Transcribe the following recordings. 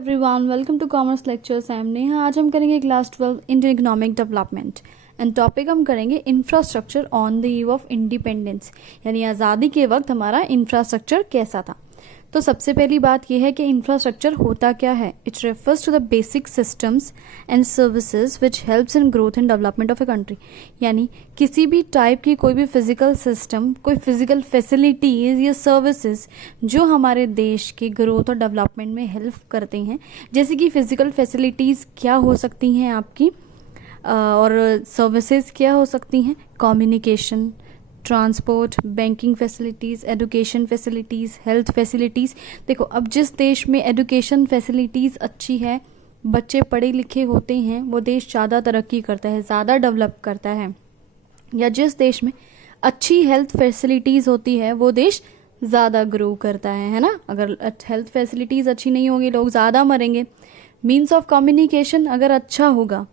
Everyone, welcome to commerce lectures. I am Neha. आज हम करेंगे class 12 Indian economic development and topic हम करेंगे infrastructure on the eve of independence, यानी आज़ादी के वक्त हमारा इंफ्रास्ट्रक्चर कैसा था। तो सबसे पहली बात यह है कि इंफ्रास्ट्रक्चर होता क्या है। It refers to the basic systems and services which helps in growth and development of a country, यानी किसी भी टाइप की कोई भी फिजिकल सिस्टम, कोई फिजिकल फैसिलिटीज या सर्विसेज जो हमारे देश के ग्रोथ और डेवलपमेंट में हेल्प करते हैं। जैसे कि फिजिकल फैसिलिटीज क्या हो सकती हैं आपकी, और सर्विसेज क्या हो सकती हैं, communication, transport, banking facilities, education facilities, health facilities. देखो, अब जिस देश में एजुकेशन फैसिलिटीज़ अच्छी है, बच्चे पढ़े लिखे होते हैं, वो देश ज़्यादा तरक्की करता है, ज़्यादा डेवलप करता है। या जिस देश में अच्छी हेल्थ फैसिलिटीज़ होती है, वो देश ज़्यादा ग्रो करता है ना। अगर हेल्थ फैसिलिटीज़ अच्छी नहीं होगी, लोग ज़्यादा मरेंगे। मीन्स ऑफ कम्युनिकेशन अगर अच्छा होगा,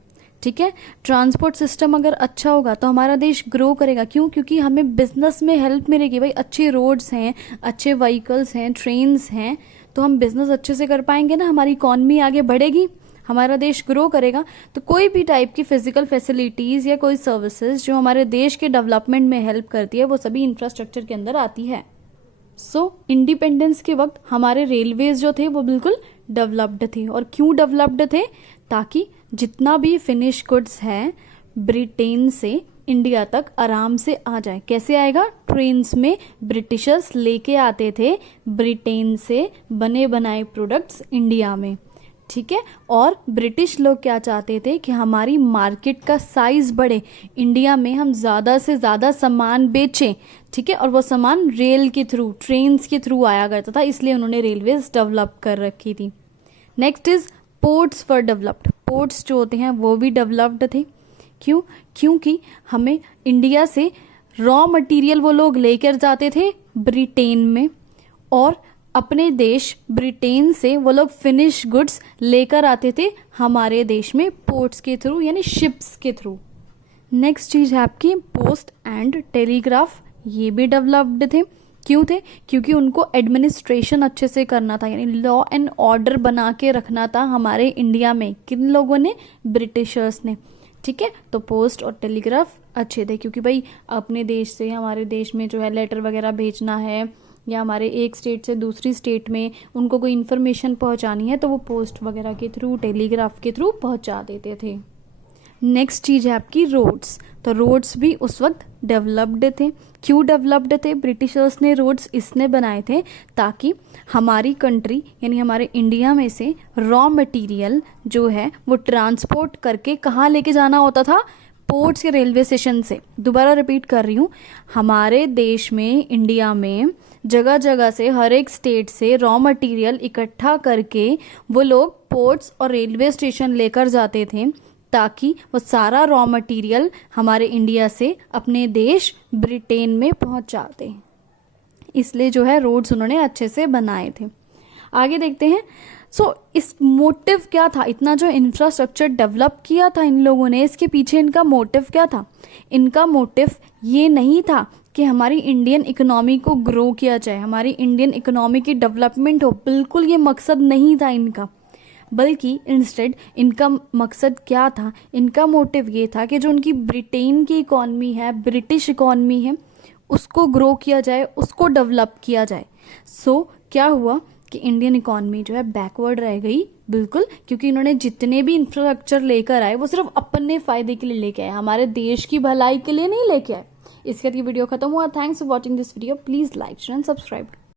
ठीक है, ट्रांसपोर्ट सिस्टम अगर अच्छा होगा तो हमारा देश ग्रो करेगा। क्यों? क्योंकि हमें बिजनेस में हेल्प मिलेगी। भाई, अच्छे रोड्स हैं, अच्छे व्हीकल्स हैं, ट्रेन्स हैं, तो हम बिजनेस अच्छे से कर पाएंगे ना, हमारी इकॉनमी आगे बढ़ेगी, हमारा देश ग्रो करेगा। तो कोई भी टाइप की फिजिकल फैसिलिटीज़ या कोई सर्विसेज जो हमारे देश के डेवलपमेंट में हेल्प करती है, वो सभी इंफ्रास्ट्रक्चर के अंदर आती है। इंडिपेंडेंस के वक्त हमारे रेलवेज जो थे वो बिल्कुल डेवलप्ड थे। और क्यों डेवलप्ड थे? ताकि जितना भी फिनिश गुड्स है ब्रिटेन से इंडिया तक आराम से आ जाए। कैसे आएगा? ट्रेन्स में ब्रिटिशर्स लेके आते थे ब्रिटेन से बने बनाए प्रोडक्ट्स इंडिया में, ठीक है। और ब्रिटिश लोग क्या चाहते थे कि हमारी मार्केट का साइज बढ़े, इंडिया में हम ज़्यादा से ज़्यादा सामान बेचें, ठीक है। और वो सामान रेल के थ्रू, ट्रेन्स के थ्रू आया करता था, इसलिए उन्होंने रेलवेज डेवलप कर रखी थी। Next is ports for developed. Ports जो होते हैं वो भी डेवलप्ड थे। क्यों? क्योंकि हमें इंडिया से रॉ मटेरियल वो लोग लेकर जाते थे ब्रिटेन में, और अपने देश ब्रिटेन से वो लोग फिनिश गुड्स लेकर आते थे हमारे देश में पोर्ट्स के थ्रू, यानी शिप्स के थ्रू। नेक्स्ट चीज़ है आपकी पोस्ट एंड टेलीग्राफ। ये भी डेवलप्ड थे। क्यों थे? क्योंकि उनको एडमिनिस्ट्रेशन अच्छे से करना था, यानी लॉ एंड ऑर्डर बना के रखना था हमारे इंडिया में। किन लोगों ने? ब्रिटिशर्स ने, ठीक है। तो पोस्ट और टेलीग्राफ अच्छे थे, क्योंकि भाई अपने देश से हमारे देश में जो है लेटर वगैरह भेजना है, या हमारे एक स्टेट से दूसरी स्टेट में उनको कोई इन्फॉर्मेशन पहुंचानी है, तो वो पोस्ट वगैरह के थ्रू, टेलीग्राफ के थ्रू पहुंचा देते थे। नेक्स्ट चीज़ है आपकी रोड्स। तो रोड्स भी उस वक्त डेवलप्ड थे। क्यों डेवलप्ड थे? ब्रिटिशर्स ने रोड्स इसने बनाए थे ताकि हमारी कंट्री, यानी हमारे इंडिया में से रॉ मटेरियल जो है वो ट्रांसपोर्ट करके कहाँ लेके जाना होता था? पोर्ट्स या रेलवे स्टेशन से। दोबारा रिपीट कर रही हूँ, हमारे देश में, इंडिया में जगह जगह से, हर एक स्टेट से रॉ मटेरियल इकट्ठा करके वो लोग पोर्ट्स और रेलवे स्टेशन लेकर जाते थे, ताकि वो सारा रॉ मटेरियल हमारे इंडिया से अपने देश ब्रिटेन में पहुंचाते। इसलिए जो है रोड्स उन्होंने अच्छे से बनाए थे। आगे देखते हैं। इस मोटिव क्या था? इतना जो इंफ्रास्ट्रक्चर डेवलप किया था इन लोगों ने, इसके पीछे इनका मोटिव क्या था? इनका मोटिव ये नहीं था कि हमारी इंडियन इकोनॉमी को ग्रो किया जाए, हमारी इंडियन इकोनॉमी की डेवलपमेंट हो। बिल्कुल ये मकसद नहीं था इनका, बल्कि इंस्टेड इनका मकसद क्या था? इनका मोटिव ये था कि जो उनकी ब्रिटेन की इकॉनमी है, ब्रिटिश इकॉनमी है, उसको ग्रो किया जाए, उसको डेवलप किया जाए। क्या हुआ कि इंडियन इकॉनमी जो है बैकवर्ड रह गई बिल्कुल, क्योंकि इन्होंने जितने भी इंफ्रास्ट्रक्चर लेकर आए वो सिर्फ अपने फायदे के लिए लेके आए, हमारे देश की भलाई के लिए नहीं लेके आए। इसके बाद ये वीडियो खत्म हुआ। Thanks for watching this video. Please like and subscribe.